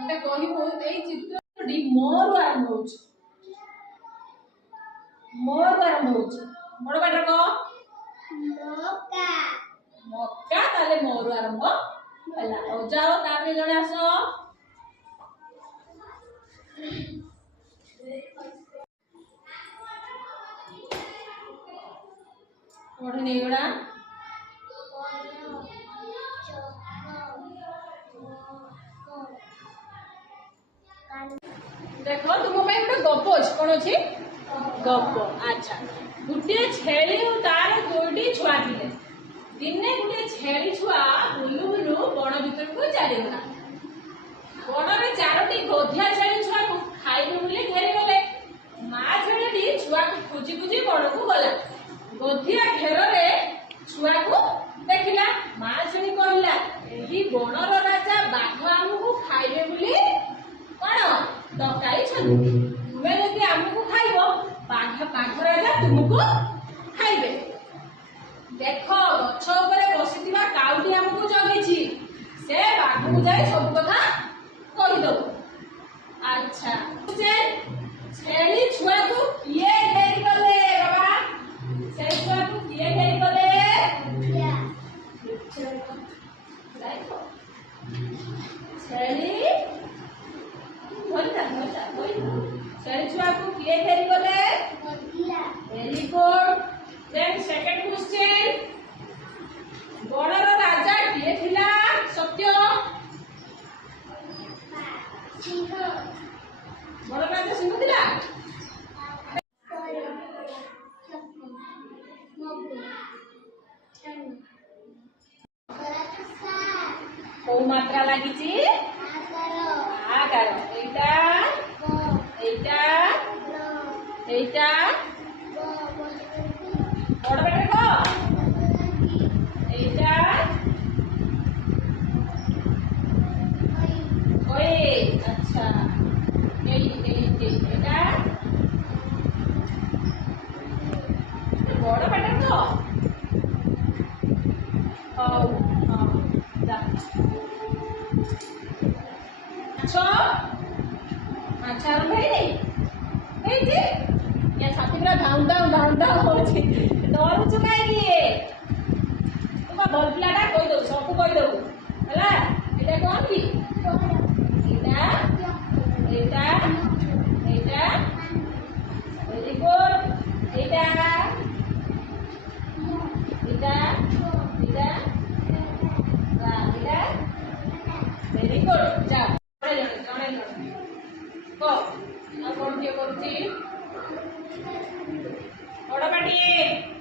मते कहिबो एई चित्रटी मोर आरंभ होछ बड़ पाटर को मक्का मक्का ताले मोर आरंभ होला हो जाओ तापरे जणे आसो पढ़े नहीं गड़ा देखो तुम मैं गोटे गप अच्छे कौन अच्छी गप अच्छा गोटे छेली तार दुईटी छुआ थे दिने गोटे छेली छुआ बुलू बुलू बण भर को चलीगला बण में चारोटी गोधिया छेली छुआ को खाइबे बोली घेरी गले माँ छेली छुआ को खोजी खोजी बण को गला गोधिया घेर छुआ को देखला माँ छेली कहला एही बणर राजा बाघ आमको खाइबे बोली कौन डकाई तुम्हें जदि आमको खाइब बाघ राजा तुमको खाइबे देख गछ उपरे बसिथिबा काउटी आमको जगेछि से बाघ को जाई सब कथा कहि दो अच्छा छेली छुआ को किए घेरी गले बाबा से छुआ को किए घेरी गले छेली छेली छुआ को किए घेरी गले very good then second question बणर राजा किए थिला सत्य सिंह बणर राजा सिंह थिला को मात्रा लागिची आकार एटा एटा एटा बड़ बेटे को एटा ओए अच्छा एटा बड़ बेटे को हां दा अच्छा अच्छा भाई जे या छाती पूरा धाउं होछि डर चुकाई दिए तुम बल पिलाटा कहि दो सब कहि दो हला एटा कोन की एटा एटा एटा वेरी गुड एटा एटा एटा एटा वेरी गुड जा जणे को आ कोन के करछि बड़ पाटिए